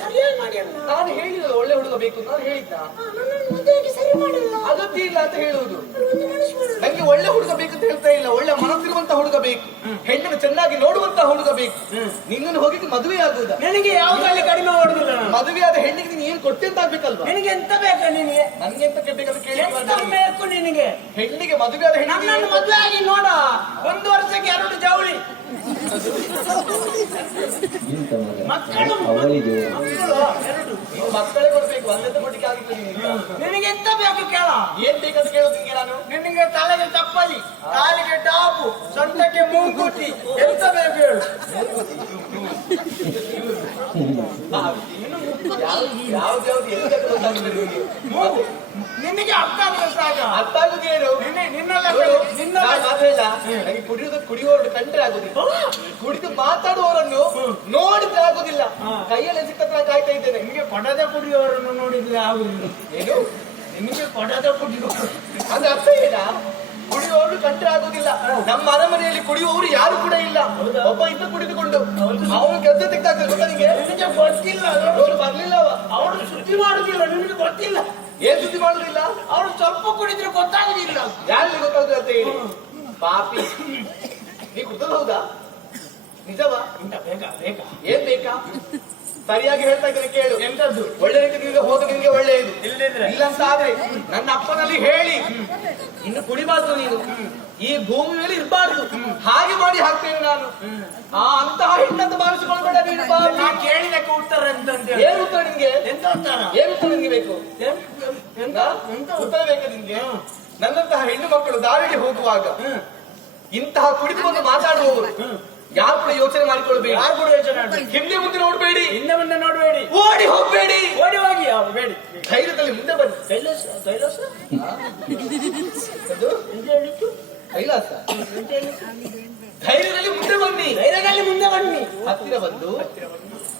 ಸರಿಯಾಗಿ ಮಾಡಿ ಅಣ್ಣ. ನಾನು ಹೇಳಿದ ಒಳ್ಳೆ ಹುಡುಗ ಬೇಕು ನಾನು ಹೇಳಿದ್ದ. ನನ್ನನ್ನು ಮದುವೆಗೆ ಸರಿ ಮಾಡಿಲ್ಲ. ಅಗತ್ಯ ಇಲ್ಲ ಅಂತ ಹೇಳುವುದು. ಒಂದು ಮನುಷ್ಯ ನಂಗೆ ಒಳ್ಳೆ ಹುಡುಗ ಬೇಕಂತ ಹೇಳ್ತಾ ಇಲ್ಲ, ಒಳ್ಳೆ ಮನಸ್ಸಿರುವಂತ ಹುಡುಗ ಬೇಕು, ಹೆಣ್ಣನ್ನು ಚೆನ್ನಾಗಿ ನೋಡುವಂತ ಹುಡುಗ ಬೇಕು. ನಿನ್ನನ್ನು ಹೋಗಿ ಮದುವೆ ಆಗುವುದ? ನನಗೆ ಯಾವುದಲ್ಲಿ ಕಡಿಮೆ ಮಾಡುದಿಲ್ಲ. ಮದುವೆ ಆದ ಹೆಣ್ಣಿಗೆ ನೀನು ಏನು ಕೊಟ್ಟೆ ಅಂತ ಆಗ್ಬೇಕಲ್ವಾ? ನಿನಗೆ ಎಂತ ಬೇಕು? ನಿನಗೆ ನನ್ಗೆ ಎಂತ ಬೇಕಂತ ಕೇಳಿ ಬೇಕು ನಿನಗೆ. ಹೆಣ್ಣಿಗೆ ಮದುವೆ ಆದ ಹೆಣ್ಣಿಗೆ ನನ್ನನ್ನು ಮದುವೆ ಆಗಿ ನೋಡ, 1 ವರ್ಷಕ್ಕೆ 2 ಜವಳಿ ಮಕ್ಕಳು ಮಕ್ಕಳೇ ಕೊಡ್ಬೇಕು. ಅನ್ನದ ಮಟ್ಟಿಗೆ ಆಗಿತ್ತು ನಿನಗೆ. ನಿನಗೆ ಎಂತ ಬೇಕು ಕೇಳ. ಏನ್ ಬೇಕಂತ ಕೇಳೋದು ನಿಂಗೆ ನಾನು? ನಿನಗೆ ತಲೆಗೆ ಚಪ್ಪಲಿ, ಕಾಲಿಗೆ ಟಾಪು, ಸೊಂಟಕ್ಕೆ ಮೂಗುತಿ, ಎಂತ ಬೇಕು ಹೇಳು. ಯಾವ್ದು ನಿನಗೆ ಅರ್ಥ ಆದ್ರೆ ಸಾಕ. ಅರ್ಥ ಆಗುದೇನು? ನನಗೆ ಕುಡಿಯುವವರು ಕಂಡ್ರೆ ಆಗುದಿಲ್ಲ, ಕುಡಿದು ಮಾತಾಡುವವರನ್ನು ನೋಡಿದ್ರೆ ಆಗುದಿಲ್ಲ. ಕೈಯಲ್ಲಿ ಸಿಕ್ಕತ್ರ ಕಾಯ್ತಾ ಇದ್ದೇನೆ. ನಿಮಗೆ ಕೊಡದೆ ಕುಡಿಯುವವರನ್ನು ನೋಡಿದ್ರೆ ಆಗುದಿಲ್ಲ. ಏನು? ನಿಮಗೆ ಕೊಡದೆ ಕುಡಿಯುವವರು ಅಂದ್ರೆ ಅರ್ಥ ಏನ? ಕುಡಿಯುವವರು ಕಂಡ್ರೆ ಆಗುದಿಲ್ಲ. ನಮ್ಮ ಅರಮನೆಯಲ್ಲಿ ಕುಡಿಯುವವರು ಯಾರು ಕೂಡ ಇಲ್ಲ. ಒಬ್ಬ ಇದ್ದ ಕುಡಿದುಕೊಂಡು ಅವನು ಗೆದ್ದ ತೆಗ್ದಾಗ್ತದೆ ಗೊತ್ತಾ ನಿಮಗೆ? ನಿನಗೆ ಗೊತ್ತಿಲ್ಲ. ಅವರು ಬರ್ಲಿಲ್ಲವ, ಅವನು ಸುದ್ದಿ ಮಾಡುದಿಲ್ಲ. ನಿನಗೆ ಗೊತ್ತಿಲ್ಲ. ಏನ್ ಸುದ್ದಿ ಮಾಡುದಿಲ್ಲ? ಅವನು ಸ್ವಲ್ಪ ಕುಡಿದ್ರೆ ಗೊತ್ತಾಗುದಿಲ್ಲ. ಯಾರಿಗೆ ಗೊತ್ತಾಗುದು ಅಂತ ಹೇಳಿ? ಪಾಪಿ, ನೀ ಕುಡ್ದದ್ದು ಹೌದಾ? ನಿಜವಾ? ಬೇಕಾ ಬೇಕಾ ಏನ್ ಬೇಕಾ? ಸರಿಯಾಗಿ ಹೇಳ್ತಾ ಇದ್ದೇನೆ ಕೇಳು. ಎಂತದ್ದು? ಒಳ್ಳೆ ರೀತಿಯಿಂದ ಹೋದ ನಿನ್ಗೆ ಒಳ್ಳೆಯದು. ಇಲ್ಲದಿದ್ರೆ ಇಲ್ಲ ಅಂತ ಆದ್ರೆ ನನ್ನ ಅಪ್ಪನಲ್ಲಿ ಹೇಳಿ ಇನ್ನು ಕುಡಿಬಾರ್ದು ನೀನು, ಈ ಭೂಮಿ ಮೇಲೆ ಇರಬಾರ್ದು, ಹಾಗೆ ಮಾಡಿ ಹಾಕ್ತೇನೆ ನಾನು. ಅಂತಹ ಹೆಣ್ಣಂತ ಭಾವಿಸಿಕೊಳ್ಬೇಡ ನೀನು. ನಾ ಕೇಳಿದಕ್ಕೆ ಉತ್ತರ ಎಂತ? ಏನು ಉತ್ತರ ನಿನ್ಗೆ? ಎಂತ ಉತ್ತರ? ಏನು ಉತ್ತರ ನಿನ್ಗೆ ಬೇಕು? ಉತ್ತರ ಬೇಕಾ ನಿನ್ಗೆ? ನನ್ನಂತಹ ಹೆಣ್ಣು ಮಕ್ಕಳು ದಾರಿಗೆ ಹೋಗುವಾಗ ಇಂತಹ ಕುಡಿದುಕೊಂಡು ಮಾತಾಡುವವರು ಯಾರು ಕೂಡ ಯೋಚನೆ ಮಾಡಿಕೊಳ್ಬೇಡಿ. ಯಾರು ಕೂಡ ಯೋಚನೆ ಮಾಡಬೇಡಿ. ಹಿಂದೆ ಮುಂದೆ ನೋಡ್ಬೇಡಿ, ಹಿಂದೆ ಮುಂದೆ ನೋಡಬೇಡಿ, ಓಡಿ ಹೋಗ್ಬೇಡಿ. ಓಡಿ ಹೋಗಿ ಬೇಡಿ. ಧೈರ್ಯದಲ್ಲಿ ಮುಂದೆ ಬನ್ನಿ. ಕೈಲಾಸ ಕೈಲಾಸ ಅದು ಎಂತ ಹೇಳಿತ್ತು? ಕೈಲಾಸ. ಧೈರ್ಯದಲ್ಲಿ ಮುಂದೆ ಬನ್ನಿ. ಧೈರ್ಯದಲ್ಲಿ ಮುಂದೆ ಬನ್ನಿ. ಹತ್ತಿರ ಬಂದು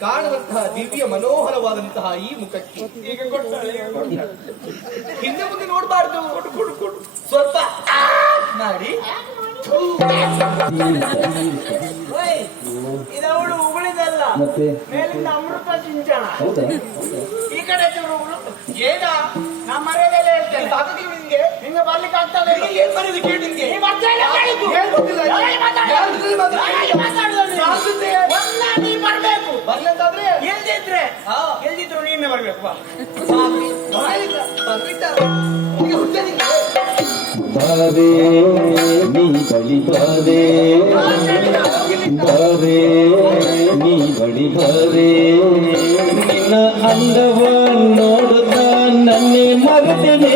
ಕಾಣುವಂತಹ ದಿವ್ಯ ಮನೋಹರವಾದಂತಹ ಈ ಮುಖಕ್ಕೆ ಈಗ ಕೊಡ್ತಾಳೆ. ಹಿಂದೆ ಮುಂದೆ ನೋಡಬಾರ್ದು. ಸ್ವಲ್ಪ ಮಾಡಿ ಇದವಳು ಉಗುಳಿದಲ್ಲ, ಮೇಲಿಂದ ಅಮೃತ ಸಿಂಚನ. ಈ ಕಡೆ ಚೂರು ಉಗುಳು. ಏನ ನಾ ಮರ್ಯಾದೆಲ್ಲ ಹೇಳ್ತೇನೆ. ಸಾಕಾಗಿದೆ ನಿನ್ಗೆ? ನಿಂಗೆ ಬರ್ಲಿಕ್ಕೆ ಆಗ್ತದೆ? ಏನ್ ಬರೀದು ಕೇಳಿ ನಿನ್ಗೆ? ನೀ ಬರ್ತಾ ಇಲ್ಲ ಕಾಯ್ದು. ಏನ್ ಗೊತ್ತಿಲ್ಲ? ಯಾರಿಗೆ ಮಾತಾಡೋದು? ಯಾರಿಗೆ ಮಾತಾಡೋದು? ಒಂದ ನೀ ಬರ್ಬೇಕು. ಬರ್ಲಂತಾದ್ರೆ ಎಲ್ದಿದ್ರೆ ಎಲ್ದಿದ್ರು ನೀನೇ ಬರ್ಬೇಕು. ಬಾ ಹುಚ್ಚ ನಿಂಗೆ. ಬಾರೇ ನೀ ಬಳಿ ಬಾರೇ, ಬಾರೇ ನೀ ಬಳಿ ಬಾರೇ, ನಿನ್ನ ಅಂದವ ನೋಡುತ್ತಾ ನನ್ನೇ ಮರೆತಿದೆ.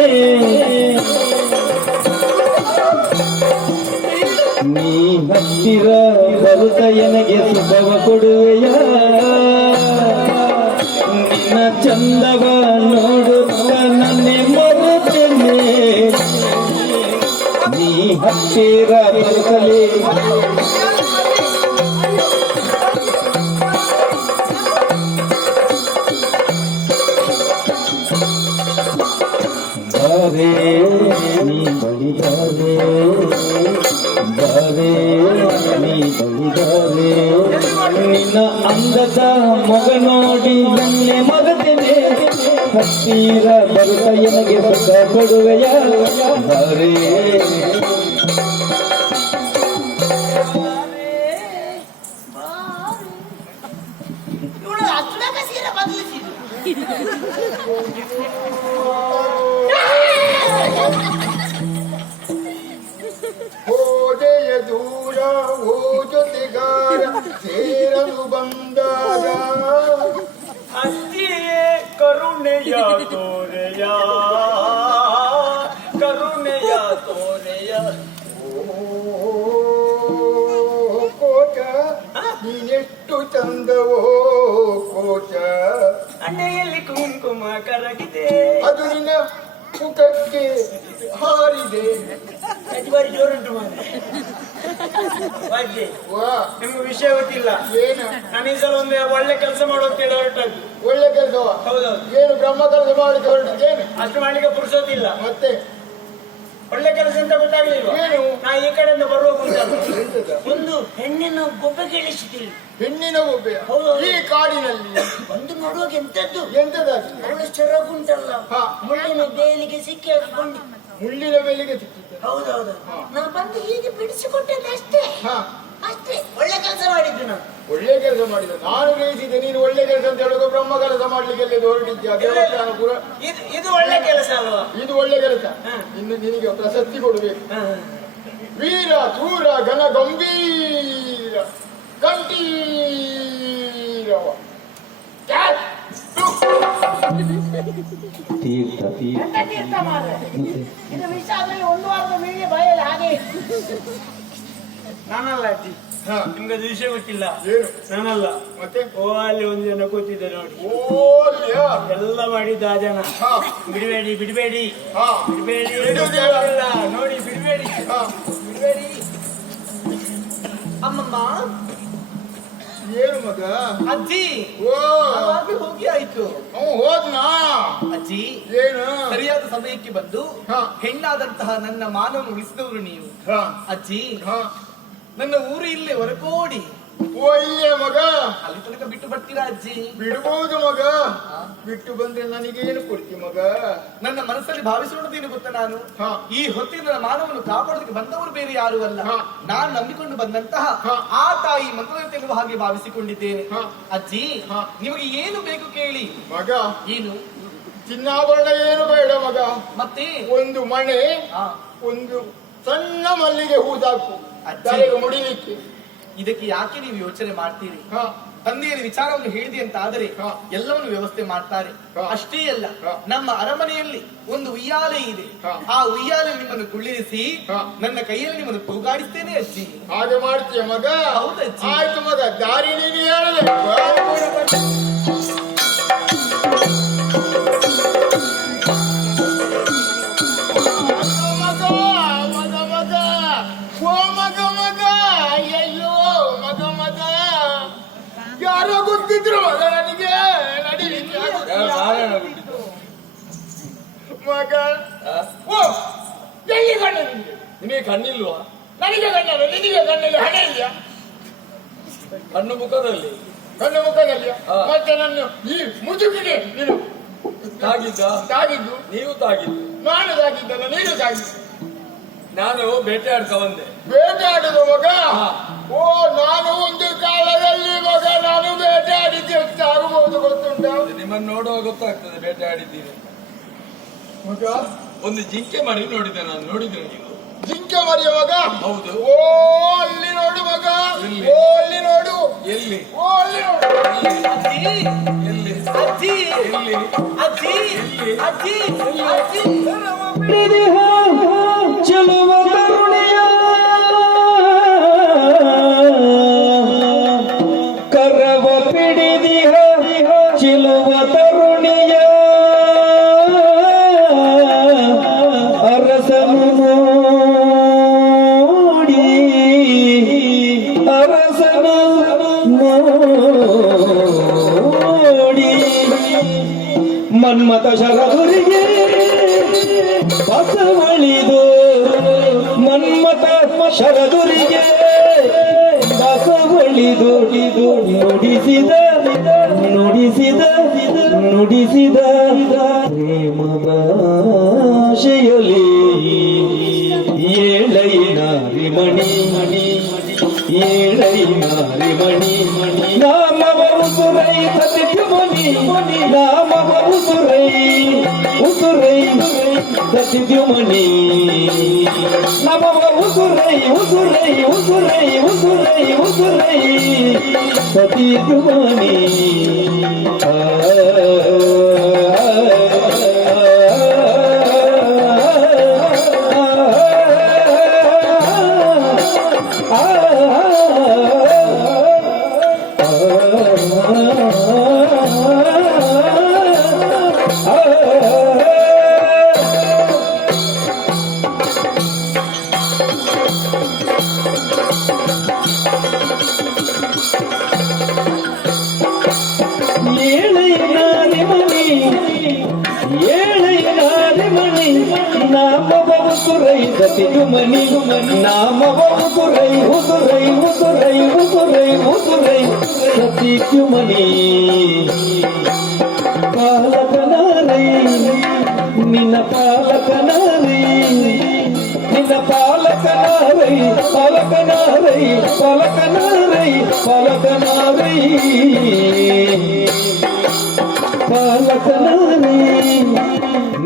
ನೀ ಹತ್ತಿರ ಬರುತ್ತ ನನಗೆ ಸುಖವ ಕೊಡುವೆಯ, ನಿನ್ನ ಚಂದವ ನೋಡುತ್ತ ನನ್ನೇ ಮರೆತಿದೆ. ನೀ ಹತ್ತಿರ ಬರುತ್ತಲೇ ಬಾರೇ ನೀ ಬಳಿದಾರೆ, ಬಾರೇ ನೀ ಬಳಿದಾರೆ, ನಿನ್ನ ಅಂದದ ಮಗ ನೋಡಿ ನನ್ನೆ ಮಗತೇನೆ. ಹತ್ತಿರ ಬರುತ್ತ ನನಗೆ ಸುಖ ಕೊಡುವೆಯ, ಬಾರೇ ಹೋದೆಯ ದೂರ ಓ ಜೊತೆಗಾರ ಸೇರಲು ಬಂದಾಗ ಅತ್ತಿಯೇ ಕರುಣೆಯ ತೋರೆಯ, ಕರುಣೆಯ ತೋರೆಯ. ಕೋಟ ನೀನೆಷ್ಟು ಚಂದವೋ ಕೋಟ, ಹಣೆಯಲ್ಲಿ ಕುಂಕುಮ ಕರಗಿದೆ, ಅದು ನಿನ್ನ ಮುಖಕ್ಕೆ ಹಾರಿದೆ. ಬಾರಿ ಜೋರುಂಟು ಮಾರೆ. ವಾ ನಿಮ್ಗೆ ವಿಷಯ ಗೊತ್ತಿಲ್ಲ. ಏನ? ನಾನು ಈ ಸಲ ಒಂದು ಒಳ್ಳೆ ಕೆಲಸ ಮಾಡೋತ್ತೇಳಿ ಹೊರಟದ್ದು. ಒಳ್ಳೆ ಕೆಲಸವ? ಹೌದೌದು. ಏನು ಬ್ರಹ್ಮ ಕೆಲಸ ಮಾಡಿದ ಹೊರಟಿದ್ದೇನೆ? ಅಷ್ಟು ಮಾಡ್ಲಿಕ್ಕೆ ಪುರುಸೋತಿಲ್ಲ. ಮತ್ತೆ ಒಳ್ಳೆ ಕೆಲಸ ಅಂತ ಗೊತ್ತಾಗ್ಲಿಲ್ವ? ಏನು? ನಾ ಈ ಕಡೆಯಿಂದ ಬರುವ ಮುಂಚೆ ಒಂದು ಹೆಣ್ಣಿನ ಗೊಬ್ಬೆ ಕೇಳಿಸಿದ್ದೀನಿ. ಹೆಣ್ಣಿನ ಬೊಬ್ಬೆ ಹೌದು. ಈ ಕಾಡಿನಲ್ಲಿ ಒಂದು ನೋಡುವಾಗ ಎಂತದ್ದು ಎಂತದಾಗಿ ಅವಳ ಸೆರಗುಂಟಲ್ಲ ಹಾ. ಮುಳ್ಳಿನ ಬೇಲಿಗೆ ಸಿಕ್ಕಿ ಹಾಕೊಂಡು ಮುಳ್ಳಿನ ಬೆಲೆಗೆ ಸಿಕ್ಕಿದ್ದೆ. ಹೌದೌದು ನಾನು ಬಂದು ಹೀಗೆ ಬಿಡಿಸಿಕೊಟ್ಟೆ ಅಷ್ಟೇ ಹಾ, ಅಷ್ಟೇ ಒಳ್ಳೆ ಕೆಲಸ ಮಾಡಿದ್ದು ನಾನು ಒಳ್ಳೆ ಕೆಲಸ ಮಾಡಿದ. ನಾನು ಗ್ರಹಿಸಿದ್ದೆ ನೀನು ಒಳ್ಳೆ ಕೆಲಸ ಅಂತ ಹೇಳುವಾಗ ಬ್ರಹ್ಮ ಕೆಲಸ ಮಾಡ್ಲಿಕ್ಕೆ ಎಲ್ಲಿ ಹೊರಟಿದ್ಯಾ? ದೇವಸ್ಥಾನಪುರ ಇದು ಒಳ್ಳೆ ಕೆಲಸ ಅಲ್ವಾ ಇದು ಒಳ್ಳೆ ಕೆಲಸ. ಹಾ. ಇನ್ನು ನಿನಗೆ ಪ್ರಶಸ್ತಿ ಕೊಡಬೇಕು. ವೀರ ಶೂರ ಘನ ಗಂಭೀರ ಕಂಠೀರವ ತೀರ್ಥ ತೀರ್ಥ ತೀರ್ಥ ಮಾರ್ರೆ. ಮತ್ತೆ ಇದು ವಿಷ ಆದ್ರೆ ಒಂದು ವಾರದ ಮೇಲೆ ಬಾಯಲ್ಲಿ ಹಾಗೆ ನಾನಲ್ಲ ಅಜ್ಜಿ ಹಾ. ನಿಮ್ಗೆ ಅದು ವಿಷಯ ಗೊತ್ತಿಲ್ಲ ಏನು ನಾನಲ್ಲ ಮತ್ತೆ ಓ ಅಲ್ಲಿ ಒಂದು ಜನ ಕೂತಿದ್ದೆ ನೋಡಿ ಓಲ್ಯಾ? ಎಲ್ಲ ಮಾಡಿದ್ದ ಆ ಜನ ಹಾ, ಬಿಡಬೇಡಿ ಬಿಡಬೇಡಿ ಹಾ, ಬಿಡಬೇಡಿ ಬಿಡುವುದಿಲ್ಲ. ನೋಡಿ ಬಿಡಬೇಡಿ ಹಾ. ಬಿಡಬೇಡಿ ಅಮ್ಮಮ್ಮ ಏನು ಮಗ? ಅಜ್ಜಿ ಓ, ಅವಾಗ ಹೋಗಿ ಆಯ್ತು. ಅವ ಹೋದ್ನಾ? ಅಜ್ಜಿ ಏನು? ಸರಿಯಾದ ಸಮಯಕ್ಕೆ ಬಂದು ಹಾ. ಹೆಣ್ಣಾದಂತಹ ನನ್ನ ಮಾನವನ್ನು ಉಳಿಸಿದವರು ನೀವು. ಹಾ, ಅಜ್ಜಿ ಹಾ. ನನ್ನ ಊರು ಇಲ್ಲೇ ಹೊರಕೋಡಿ ಓ, ಇಲ್ಲೇ ಮಗ? ಅಲ್ಲಿ ತನಕ ಬಿಟ್ಟು ಬರ್ತೀರಾ ಅಜ್ಜಿ? ಬಿಡ್ಬೋದು ಮಗ. ಬಿಟ್ಟು ಬಂದ್ರೆ ನನಗೇನು ಕೊಡ್ತಿ ಮಗ? ನನ್ನ ಮನಸ್ಸಲ್ಲಿ ಭಾವಿಸುವುದೇನು ಗೊತ್ತಾ ನಾನು? ಹಾ. ಈ ಹೊತ್ತಿನ ನನ್ನ ಮಾನವನ್ನು ಕಾಪಾಡೋದಕ್ಕೆ ಬಂದವರು ಬೇರೆ ಯಾರು ಅಲ್ಲ, ಹಾ. ನಾನು ನಂಬಿಕೊಂಡು ಬಂದಂತಹ ಹಾ. ಆ ತಾಯಿ ಮಂತ್ರದಂತೆಲ್ಲೂ ಹಾಗೆ ಭಾವಿಸಿಕೊಂಡಿದ್ದೇನೆ. ಹಾ. ಅಜ್ಜಿ ಹಾ. ನಿಮಗೆ ಏನು ಬೇಕು ಕೇಳಿ. ಮಗ, ಏನು? ಚಿನ್ನಾಭರಣ ಏನು ಬೇಡ ಮಗ. ಮತ್ತೆ ಒಂದು ಮಣೆ, ಹಾ. ಒಂದು ಸಣ್ಣ ಮಲ್ಲಿಗೆ ಹೂ ಸಾಕು ಅಜ್ಜಿ. ತಲೆಗೆ ಮುಡಿಲಿಕ್ಕೆ. ಇದಕ್ಕೆ ಯಾಕೆ ನೀವು ಯೋಚನೆ ಮಾಡ್ತೀರಿ? ಹಾ, ತಂದೆಯ ವಿಚಾರವನ್ನು ಹೇಳಿದೆ ಅಂತ ಆದರೆ ಹಾ. ಎಲ್ಲವನ್ನು ವ್ಯವಸ್ಥೆ ಮಾಡ್ತಾರೆ. ಹಾ. ಅಷ್ಟೇ ಅಲ್ಲ, ಹಾ. ನಮ್ಮ ಅರಮನೆಯಲ್ಲಿ ಒಂದು ಉಯ್ಯಾಲೆ ಇದೆ. ಹಾ. ಆ ಉಯ್ಯಾಲೆ ನಿಮ್ಮನ್ನು ಕುಳ್ಳಿರಿಸಿ ಹಾ. ನನ್ನ ಕೈಯಲ್ಲಿ ನಿಮ್ಮನ್ನು ತೂಗಾಡಿಸ್ತೇನೆ ಅಜ್ಜಿ. ಹಾಗೆ ಮಾಡ್ತೀಯ ಮಗ? ಹೌದಜ್ಜಿ. ಆಯ್ತು ಮಗ, ದಾರಿ ನೀನು ಹೇಳಬೇಕು. ಮಗ ಮಗ ಮಗ, ಓ ಮಗ ಮಗ, ಅಯ್ಯೋ ಮಗ ಮಗ, ಯಾರೋ ಗೊತ್ತಿದ್ರು ಮಗ ನನಗೆ ನಡೀಲಿಕ್ಕೆ ಆಗುತ್ತಿಲ್ಲ. ಮಗ, ಓ ಎಲ್ಲಿ ಕಣ್ಣು ನಿನಗೆ? ನಿನಗೆ ಕಣ್ಣಿಲ್ವಾ? ನನಗೆ ಕಣ್ಣಲ್ಲ, ನಿನಗೆ ಕಣ್ಣಲ್ಲಿ ಹಣ ಇದೆಯಾ? ಕಣ್ಣು ಮುಖದಲ್ಲಿ ಕಣ್ಣು ಮುಖದಲ್ಲಿ ಹಾ. ಮತ್ತೆ ನನ್ನ ಈ ಮುದುಕಿಗೆ ನೀನು ತಾಗಿದ್ದ? ತಾಗಿದ್ದು? ನೀವು ತಾಗಿದ್ದು? ನಾನು ತಾಗಿದ್ದಲ್ಲ, ನೀನು ತಾಗಿದ್ದು. ನಾನು ಬೇಟೆಯಾಡ್ಕ ಬಂದೆ. ಬೇಟೆಯಾಡುದು ಮಗ? ಹಾ. ಓ, ನಾನು ಒಂದು ಕಾಲದಲ್ಲಿ ಮಗ ನಾನು ಬೇಟೆಯಾಡಿದ್ದು ಎಷ್ಟಾಗಬಹುದು ಗೊತ್ತುಂಟ ನಿಮ್ಮನ್ನು ನೋಡುವಾಗ ಗೊತ್ತಾಗ್ತದೆ ಬೇಟೆಯಾಡಿದ್ದೀನಿ. ಮಗ? ಒಂದು ಜಿಂಕೆ ಮರಿ ನೋಡಿದೆ ನಾನು. ನೋಡಿದ್ರೆ ನೀವು? ಜಿಂಕೆ ಮರಿಯ ಮಗ? ಹೌದು. ಓ, ಅಲ್ಲಿ ನೋಡು ಮಗ. ಎಲ್ಲಿ? ಓ, ಅಲ್ಲಿ ನೋಡು. ಎಲ್ಲಿ? ಓ, ಅಲ್ಲಿ ನೋಡು. ಅಜ್ಜಿ ಎಲ್ಲಿ? ಅಜ್ಜಿ ಎಲ್ಲಿ? ಅಜ್ಜಿ ಎಲ್ಲಿ? ಅಜ್ಜಿ ಅಜ್ಜಿ ಬಿಡಿದಿಹ ಚೆಲುವ ತರುಣಿಯ ಕರವ ಪಿಡಿದಿಹ ಚೆಲುವ ತರುಣಿಯ ಅರಸನು ನೋಡಿ ಅರಸನು ನೋಡಿ ಮನ್ಮಥ ಶರದುರಿಗೆ ಬಸವಳಿದು ಮನ್ಮಥ ಶರದುರಿಗೆ ಬಸವಳಿದು ನುಡಿಸಿದ ನುಡಿಸಿದ ನುಡಿಸಿದ ಪ್ರೇಮದ ಆಶೆಯಲಿ ಏಳೈ ನಾರಿಮಣಿ ಏಳೈ ನಾರಿಮಣಿ ನಾಮವ ಉಸುರೈ ಸತ್ಯಮಣಿ ನಾಮವ ಉಸುರೈ ಉಸುರೈ ಸತ್ಯಮಣಿ ನಮವ ಉಸುರೈ ಉಸುರೈ ಉಸುರೈ ಉಸುರೈ ಉಸುರೈ ಸತ್ಯಮಣಿ ನಾಮವ ಉಸುರೈ ಉಸುರೈ ಉಸುರೈ ಉಸುರೈ ಉಸುರೈ ಸತಿಕ್ಯುಮನಿ ಪಾಲಕನಾರೈ ನಿನ್ನ ಪಾಲಕನಾರೈ ನಿನ್ನ ಪಾಲಕನಾರೈ ಪಾಲಕನಾರೈ ಪಾಲಕನಾರೈ ಪಾಲಕನಾರೈ ಪಾಲಕನಾರೈ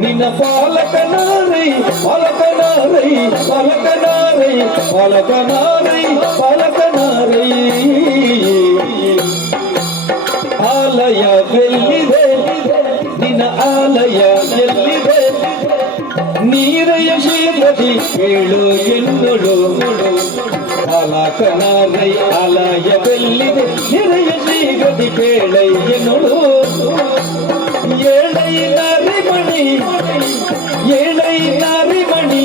ನಿನ್ನ ಪಾಲಕನಾರೈ ಪಾಲಕನಾರೈ ಪಾಲಕನಾರೈ ಪಾಲಕನಾರೈ ಪಾಲಕನಾರೈ ಆಲಯ ಎಲ್ಲಿದೆ ನಿನ್ನ ಆಲಯ ಎಲ್ಲಿದೆ ನೀರಯ ಶೀಘ್ರದಿ ಕೇಳು ಎನ್ನುಡು ಪಾಲಕನಾರೈ ಆಲಯವೆಲ್ಲಿದೆ ನೀರಯ ಶೀಘ್ರದಿ ಕೇಳೈ ಎನ್ನುಡು ಏಳೈ ನಾರಿಮಣಿ ಏಳೈ ನಾರಿಮಣಿ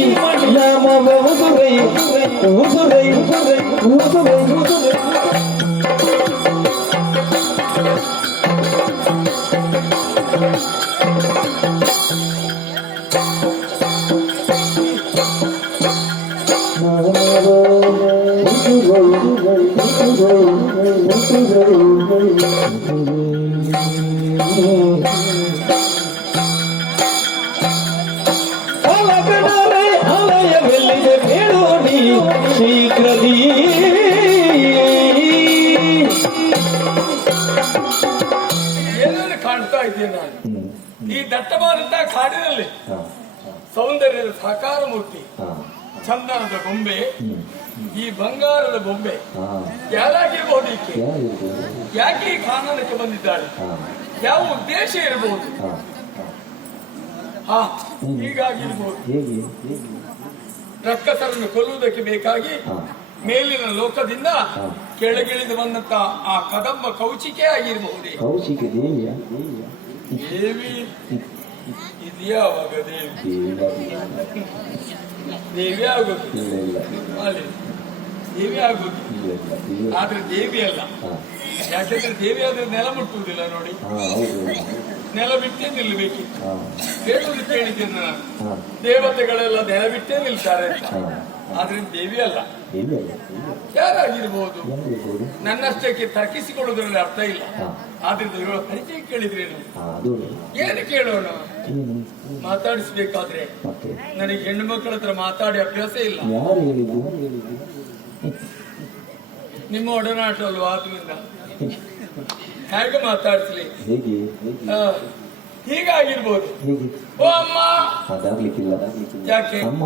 ನಾಮವ ಉದುರೈ ಉದುರೈ ಉದುರೈ ಉದುರೈ ಪಾಲಕನಾರೈ ಆಲಯವೆಲ್ಲಿದೆ ಕೇಳು ನೀ ಶೀಘ್ರದಿ ಏನನ್ನು ಕಾಣ್ತಾ ಇದ್ದೇನೆ ನಾನು ಈ ದಟ್ಟವಾದಂತಹ ಕಾಡಿನಲ್ಲಿ ಸೌಂದರ್ಯದ ಸಾಕಾರ ಮೂರ್ತಿ, ಚಂದನದ ಬೊಂಬೆ, ಈ ಬಂಗಾರದ ಬೊಂಬೆ ಯಾರಾಗಿರ್ಬೋದು ಈಕೆ? ಯಾಕೆ ಈ ಕಾನನಕ್ಕೆ ಬಂದಿದ್ದಾಳೆ? ಯಾವ ಉದ್ದೇಶ ಇರಬಹುದು? ಹೀಗಾಗಿರ್ಬೋದು. ರಕ್ಕಸರನ್ನು ಕೊಲ್ಲುವುದಕ್ಕೆ ಬೇಕಾಗಿ ಮೇಲಿನ ಲೋಕದಿಂದ ಕೆಳಗಿಳಿದು ಬಂದಂತ ಆ ಕದಂಬ ಕೌಚಿಕೆ ಆಗಿರಬಹುದೇ? ದೇವಿ ಇದ್ಯಾವಾಗ ದೇವಿ ಆಗೋದು ದೇವಿ ಆಗೋದು, ಆದ್ರೆ ದೇವಿ ಅಲ್ಲ. ಯಾಕಂದ್ರೆ ದೇವಿ ಆದ್ರೆ ನೆಲ ಮುಟ್ಟುವುದಿಲ್ಲ ನೋಡಿ, ನೆಲ ಬಿಟ್ಟೇ ನಿಲ್ಲಬೇಕಿತ್ತು. ಹೇಳುವುದು ಕೇಳಿದ್ದೇನೆ ನಾನು, ದೇವತೆಗಳೆಲ್ಲ ನೆಲ ಬಿಟ್ಟೇ ನಿಲ್ತಾರೆ ಅಂತ. ಆದ್ರೆ ದೇವಿ ಅಲ್ಲ. ಯಾರಾಗಿರ್ಬೋದು? ನನ್ನಷ್ಟಕ್ಕೆ ತರ್ಕಿಸಿಕೊಳ್ಳುವುದರಲ್ಲಿ ಅರ್ಥ ಇಲ್ಲ. ಆದ್ರೆ ಇವಳ ಪರಿಚಯ ಕೇಳಿದ್ರೇನು? ಏನು ಕೇಳೋಣ? ಮಾತಾಡಿಸ್ಬೇಕಾದ್ರೆ ನನಗೆ ಹೆಣ್ಣು ಮಕ್ಕಳ ಹತ್ರ ಮಾತಾಡಿ ಅಭ್ಯಾಸ ಇಲ್ಲ. ನಿಮ್ಮ ಒಡನಾಟ ಅಲ್ವಾ, ಆದ್ರಿಂದ ಹೇಗೆ ಮಾತಾಡಿಸ್ಲಿ? ಹೀಗಾಗಿರ್ಬೋದು. ಓ ಅಮ್ಮ, ಯಾಕೆ ಅಮ್ಮ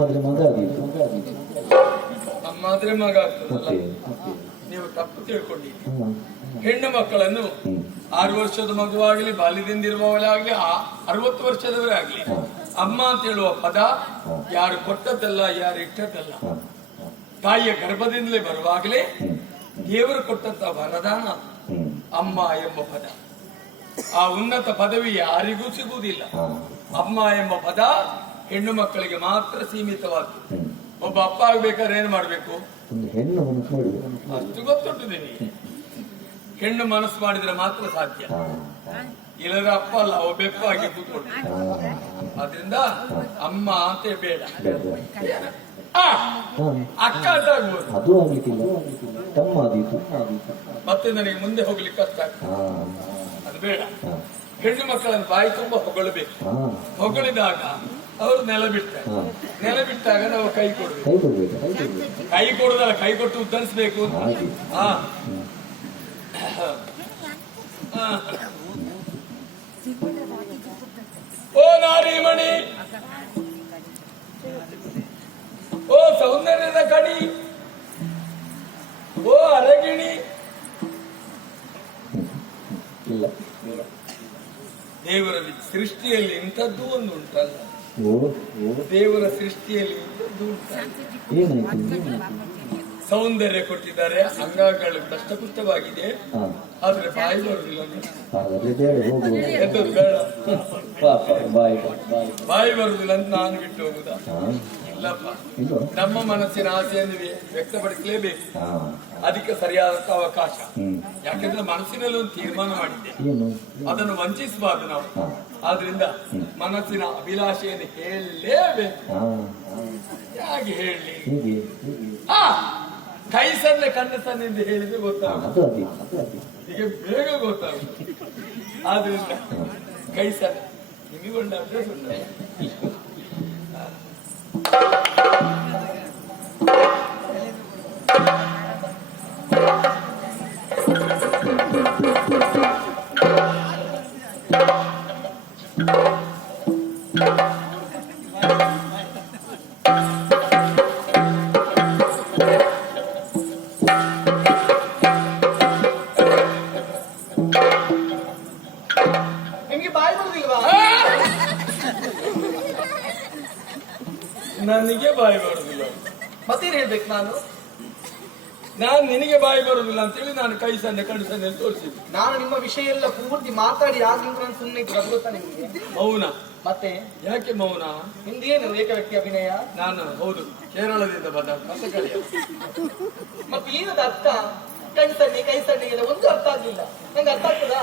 ಆದ್ರೆ ಮಗ ಆಗ್ತದಲ್ಲ? ನೀವು ತಪ್ಪು ತಿಳ್ಕೊಂಡಿದ್ದೀರಿ. ಹೆಣ್ಣು ಮಕ್ಕಳನ್ನು 6 ವರ್ಷದ ಮಗುವಾಗಲಿ, ಬಾಲ್ಯದಿಂದಿರುವವರಾಗಲಿ, 60 ವರ್ಷದವರೇ ಆಗ್ಲಿ, ಅಮ್ಮ ಅಂತ ಹೇಳುವ ಪದ ಯಾರು ಕೊಟ್ಟದ್ದಲ್ಲ, ಯಾರು ಇಟ್ಟದ್ದಲ್ಲ. ತಾಯಿಯ ಗರ್ಭದಿಂದಲೇ ಬರುವಾಗಲೇ ದೇವರು ಕೊಟ್ಟಂತ ವರದಾನ ಅಮ್ಮ ಎಂಬ ಪದ. ಆ ಉನ್ನತ ಪದವಿ ಯಾರಿಗೂ ಸಿಗುವುದಿಲ್ಲ. ಅಮ್ಮ ಎಂಬ ಪದ ಹೆಣ್ಣು ಮಕ್ಕಳಿಗೆ ಮಾತ್ರ ಸೀಮಿತವಾದ್ದು. ಒಬ್ಬ ಅಪ್ಪ ಆಗ್ಬೇಕಾದ್ರೆ ಏನ್ ಮಾಡ್ಬೇಕು? ಅಷ್ಟು ಗೊತ್ತುಂಟು ನಿನಗೆ. ಹೆಣ್ಣು ಮನಸ್ಸು ಮಾಡಿದ್ರೆ ಮಾತ್ರ ಸಾಧ್ಯ. ಇಲ್ಲದ ಅಪ್ಪ ಅಲ್ಲ, ಒಬ್ಬೆಪ್ಪ ಆಗಿ ಕೂತ್ಕೊಂಡು. ಆದ್ರಿಂದ ಅಮ್ಮ ಅಂತ ಬೇಡ, ಅಕ್ಕ ಅಂತ ಆಗ್ಬೋದು. ಮತ್ತೆ ನನಗೆ ಮುಂದೆ ಹೋಗ್ಲಿಕ್ಕೆ ಕಷ್ಟ ಆಗ್ತದೆ, ಅದು ಬೇಡ. ಹೆಣ್ಣು ಮಕ್ಕಳನ್ನು ಬಾಯಿ ತುಂಬ ಹೊಗಳಬೇಕು. ಹೊಗಳಿದಾಗ ಅವರು ನೆಲ ಬಿಡ್ತಾರೆ. ನೆಲ ಬಿಟ್ಟಾಗ ನಾವು ಕೈ ಕೊಡ್ಬೇಕು. ಕೈ ಕೊಡುದಲ್ಲ, ಕೈ ಕೊಟ್ಟು ಉದ್ಧರಿಸಬೇಕು. ಓ ನಾರಿಮಣಿ, ಓ ಸೌಂದರ್ಯದ ಕಣಿ, ಓ ಅರಗಿಣಿ, ದೇವರ ಸೃಷ್ಟಿಯಲ್ಲಿ ಇಂಥದ್ದು ಒಂದು ಉಂಟಲ್ಲ. ದೇವರ ಸೃಷ್ಟಿಯಲ್ಲಿ ಇಂಥದ್ದು ಉಂಟಲ್ಲ. ಸೌಂದರ್ಯ ಕೊಟ್ಟಿದ್ದಾರೆ, ಅಂಗಗಳು ಕಷ್ಟಪುಷ್ಟವಾಗಿದೆ, ಆದ್ರೆ ಬಾಯಿ ಬರುವುದಿಲ್ಲ. ಬಾಯಿ ಬರುವುದಿಲ್ಲ ಅಂತ ನಾನು ಬಿಟ್ಟು ಹೋಗುದಾ? ಇಲ್ಲಪ್ಪ, ನಮ್ಮ ಮನಸ್ಸಿನ ಆಸೆಯನ್ನು ವ್ಯಕ್ತಪಡಿಸಲೇಬೇಕು. ಅದಕ್ಕೆ ಸರಿಯಾದಂತ ಅವಕಾಶ. ಯಾಕೆಂದ್ರೆ ಮನಸ್ಸಿನಲ್ಲಿ ಒಂದು ತೀರ್ಮಾನ ಮಾಡಿದ್ದೆ, ಅದನ್ನು ವಂಚಿಸಬಾರ್ದು ನಾವು. ಆದ್ರಿಂದ ಮನಸ್ಸಿನ ಅಭಿಲಾಷೆಯನ್ನು ಹೇಳಲೇಬೇಕು. ಹೇಗೆ ಹೇಳಿ? ಕೈ ಸನ್ನೆ ಕಣ್ಣು ಸನ್ನೆ ಎಂದು ಹೇಳಿದ್ರೆ ಗೊತ್ತಾಗ ಈಗ ಬೇಗ ಗೊತ್ತಾಗುತ್ತೆ. ಆದ್ರಿಂದ ಕೈ ಸರ್ ನಿಮಗೊಂದು ಅಡ್ರೆಸ್ ಉಂಟು. ನಿಮ್ಗೆ ಬಾಯಿ ಬರುದಿಲ್ವಾ? ನನಗೆ ಬಾಯಿ ಬರುದಿಲ್ಲ. ಮತ್ತೇನ್ ಹೇಳ್ಬೇಕು ನಾನು? ನಾನು ನಿನಗೆ ಬಾಯಿ ಬರುದಿಲ್ಲ ಅಂತೇಳಿ ನಾನು ಕೈ ಸನ್ನೆ ಕಣ್ಣು ಸನ್ನೆ ತೋರಿಸಿದ್ದೆ. ನಾನು ನಿಮ್ಮ ವಿಷಯ ಎಲ್ಲ ಪೂರ್ತಿ ಮಾತಾಡಿ ಆಗ್ಲಿಂದ ನಾನು ಸುಮ್ಮನೆ ಗೊತ್ತಾ ನಿಮ್ಗೆ? ಮೌನ. ಮತ್ತೆ ಯಾಕೆ ಮೌನ? ನಿಮ್ದೇನು ಏಕ ವ್ಯಕ್ತಿ ಅಭಿನಯ? ನಾನು ಹೌದು ಕೇರಳದಿಂದ ಬಂದ ಕಥಕಳಿಯ. ಮತ್ತೆ ಏನದ ಅರ್ಥ? ಕೈ ಸಣ್ಣೆ ಎಲ್ಲ ಒಂದು ಅರ್ಥ ಆಗ್ಲಿಲ್ಲ. ನಂಗೆ ಅರ್ಥ ಆಗ್ತದಾ?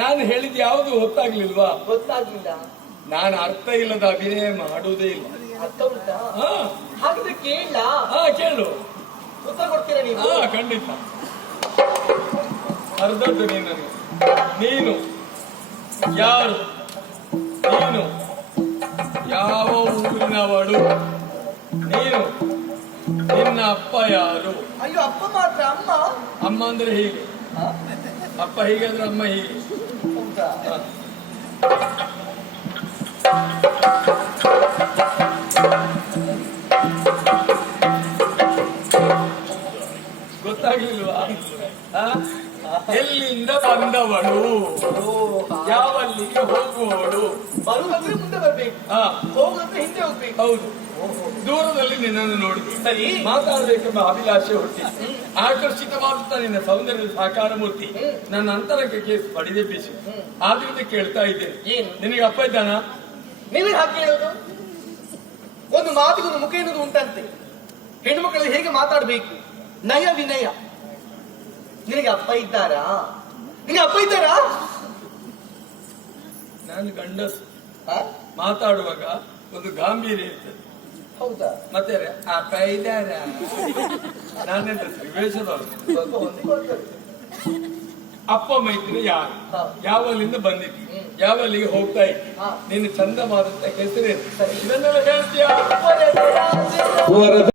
ನಾನು ಹೇಳಿದ್ ಯಾವುದು ಗೊತ್ತಾಗ್ಲಿಲ್ವಾ? ಗೊತ್ತಾಗ್ಲಿಲ್ಲ. ನಾನು ಅರ್ಥ ಇಲ್ಲದ ಅಭಿನಯ ಮಾಡುವುದೇ ಇಲ್ಲ. ಅರ್ಥ ಉಂಟಾ? ಹಾ ಹಾಗಿದ್ರೆ ಕೇಳ. ಹಾ ಕೇಳು. ಉತ್ತರ ಕೊಡ್ತೀರಾ ನೀವು? ಹಾ ಖಂಡಿತ. ಅರ್ಧದ್ದು ನೀನು. ನೀನು ಯಾರು? ನೀನು ಯಾವ ಊರಿನವಳು? ನೀನು ನಿನ್ನ ಅಪ್ಪ ಯಾರು? ಅಯ್ಯೋ ಅಪ್ಪ ಮಾತ್ರ, ಅಮ್ಮ? ಅಮ್ಮ ಅಂದ್ರೆ ಹೀಗೆ, ಅಪ್ಪ ಹೀಗೆ ಅಂದ್ರೆ ಅಮ್ಮ ಹೀಗೆ. ಹೌದಾ? ಹ. ಗೊತ್ತಾಗ್ಲಿಲ್ವಾ? ಹ? ಎಲ್ಲಿಂದ ಬಂದವಳು? ಯಾವಲ್ಲಿಗೆ ಹೋಗುವವಳು? ಬರುವಂದ್ರೆ ಮುಂದೆ ಬರ್ಬೇಕು, ಹ ಹೋಗುವಂದ್ರೆ ಹಿಂದೆ ಹೋಗ್ಬೇಕು. ಹೌದು. ದೂರದಲ್ಲಿ ನಿನ್ನನ್ನು ನೋಡಿದೆ, ಸರಿ. ಮಾತಾಡಬೇಕೆಂಬ ಅಭಿಲಾಷೆ ಹುಟ್ಟಿ ಆಕರ್ಷಿತವಾಗುತ್ತಾ ನಿನ್ನ ಸೌಂದರ್ಯದ ಸಾಕಾರ ಮೂರ್ತಿ ನನ್ನ ಅಂತರಕ್ಕೆ ಕೇಸ್ ಪಡೆದೆಬ್ಬಿಸಿ. ಆದ್ರಿಂದ ಕೇಳ್ತಾ ಇದ್ದೇನೆ, ಏನು? ನಿನಗೆ ಅಪ್ಪ ಇದ್ದಾನ? ನೀವೇ ಹಾಕಿ ಹೇಳುದು? ಒಂದು ಮಾತಿಗೊಂದು ಮುಖ ಎನ್ನುವುದು ಉಂಟಂತೆ. ಹೆಣ್ಣು ಮಕ್ಕಳಲ್ಲಿ ಹೇಗೆ ಮಾತಾಡಬೇಕು, ನಯ ವಿನಯ. ನಿನಗೆ ಅಪ್ಪ ಇದ್ದಾರಾ? ನಿನಗೆ ಅಪ್ಪ ಇದ್ದಾರಾ? ನಾನು ಗಂಡಸು, ಆ? ಮಾತಾಡುವಾಗ ಒಂದು ಗಾಂಭೀರ್ಯ ಇರ್ತದೆ. ಹೌದಾ? ಮತ್ತೆ ಅಪ್ಪ ಇದ್ದಾರ? ನಾನೆಂತ ವೇಷದವರು. ಸ್ವಲ್ಪ ಹೊಂದಿಕೊಳ್ತದೆ. ಅಪ್ಪ ಮೈತ್ರಿ ಯಾರು? ಹಾ. ಯಾವಲ್ಲಿಂದ ಬಂದಿದ್ದಿ? ಯಾವಲ್ಲಿಗೆ ಹೋಗ್ತಾ ಇದ್ದಿ? ಹಾ. ನೀನು ಚಂದ ಮಾದಂತ ಹೆಸರೇನು? ಸರಿ. ಇದನ್ನೆಲ್ಲ ಹೇಳ್ತೀಯಾ? ವರದ